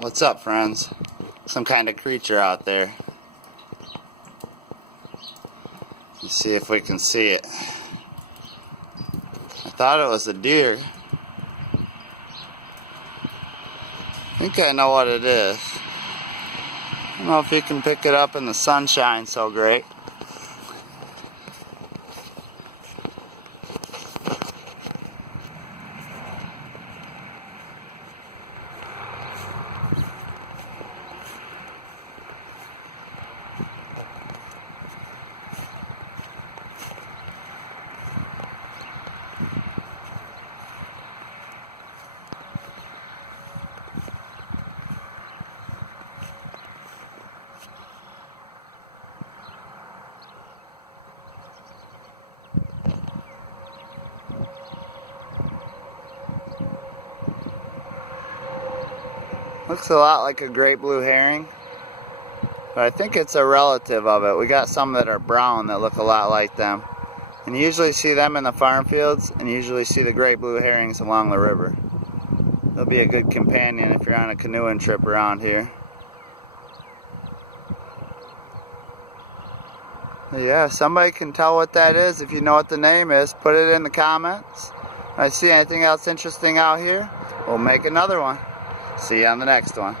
What's up, friends? Some kind of creature out there. Let's see if we can see it. I thought it was a deer. I think I know what it is. I don't know if you can pick it up in the sunshine so great. Looks a lot like a great blue herring, but I think it's a relative of it. We got some that are brown that look a lot like them. And you usually see them in the farm fields, and you usually see the great blue herrings along the river. They'll be a good companion if you're on a canoeing trip around here. Yeah, if somebody can tell what that is, if you know what the name is, put it in the comments. If I see anything else interesting out here, we'll make another one. See you on the next one.